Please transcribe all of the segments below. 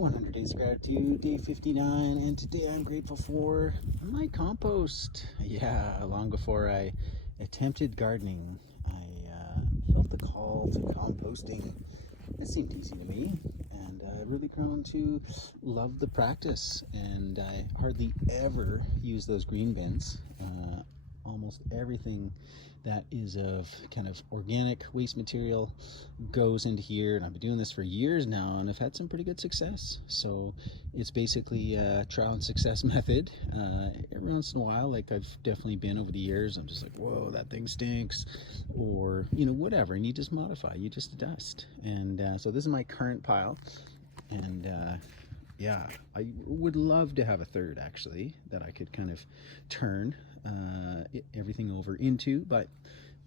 100 Days of Gratitude, day 59, and today I'm grateful for my compost. Yeah, long before I attempted gardening, I felt the call to composting. It seemed easy to me, and I've really grown to love the practice, and I hardly ever use those green bins. Almost everything that is of kind of organic waste material goes into here, and I've been doing this for years now, and I've had some pretty good success. So it's basically a trial and success method. Every once in a while, like I've definitely been over the years, I'm just like, whoa, that thing stinks, or whatever, and you just modify, you just adjust. And so this is my current pile, and yeah, I would love to have a third actually that I could kind of turn everything over into, but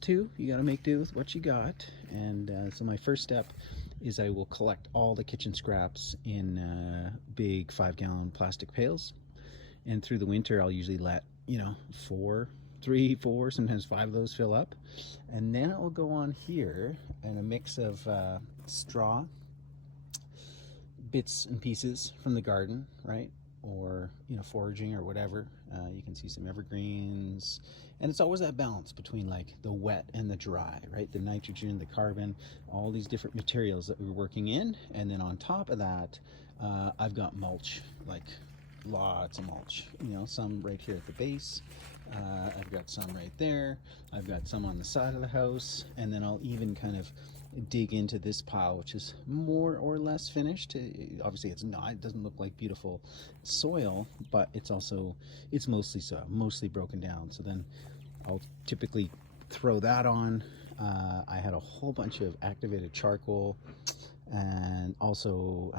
two, you got to make do with what you got. And so my first step is I will collect all the kitchen scraps in big 5-gallon plastic pails, and through the winter I'll usually let three, four, sometimes 5 of those fill up, and then it will go on here and a mix of straw, bits and pieces from the garden, right? Or foraging or whatever. You can see some evergreens, and it's always that balance between like the wet and the dry, right? The nitrogen, the carbon, all these different materials that we're working in. And then on top of that, I've got mulch, like lots of mulch, some right here at the base. I've got some right there. I've got some on the side of the house, and then I'll even kind of dig into this pile, which is more or less finished. Obviously it's not, it doesn't look like beautiful soil, but it's mostly soil, mostly broken down. So then I'll typically throw that on. I had a whole bunch of activated charcoal and also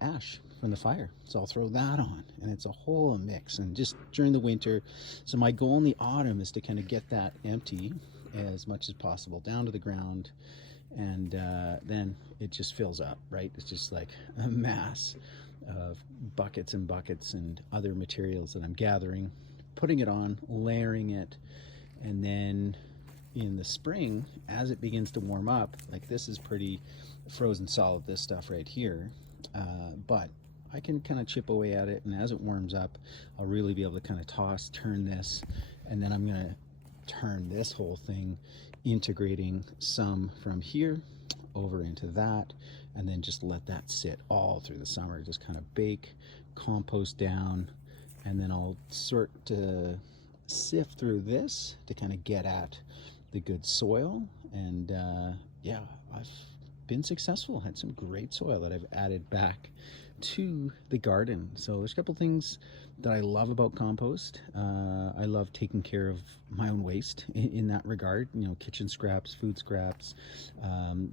ash from the fire, so I'll throw that on, and it's a whole mix. And just during the winter, so my goal in the autumn is to kind of get that empty as much as possible down to the ground, and then it just fills up, right? It's just like a mass of buckets and buckets and other materials that I'm gathering, putting it on, layering it, and then in the spring, as it begins to warm up, like this is pretty frozen solid, this stuff right here, but I can kind of chip away at it, and as it warms up, I'll really be able to kind of turn this, and then I'm gonna turn this whole thing, integrating some from here over into that, and then just let that sit all through the summer, just kind of bake, compost down, and then I'll sort to sift through this to kind of get at the good soil. And yeah, I've been successful, had some great soil that I've added back to the garden. So there's a couple things that I love about compost. I love taking care of my own waste in that regard, kitchen scraps, food scraps,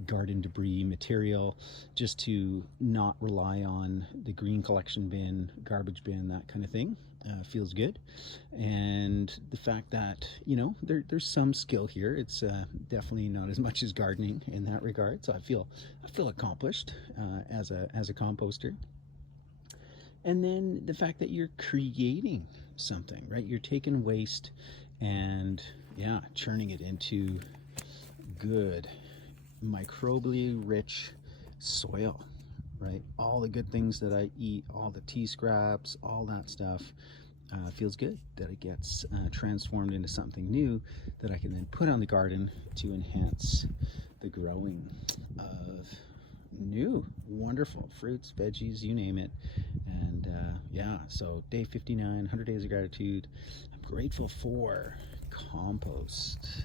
garden debris, material, just to not rely on the green collection bin, garbage bin, that kind of thing. Feels good. And the fact that there's some skill here. It's definitely not as much as gardening in that regard, so I feel accomplished as a composter. And then the fact that you're creating something, right? You're taking waste and churning it into good microbially rich soil, right? All the good things that I eat, all the tea scraps, all that stuff, feels good that it gets transformed into something new that I can then put on the garden to enhance the growing of new wonderful fruits, veggies, you name it. And so day 59, 100 Days of Gratitude. I'm grateful for compost.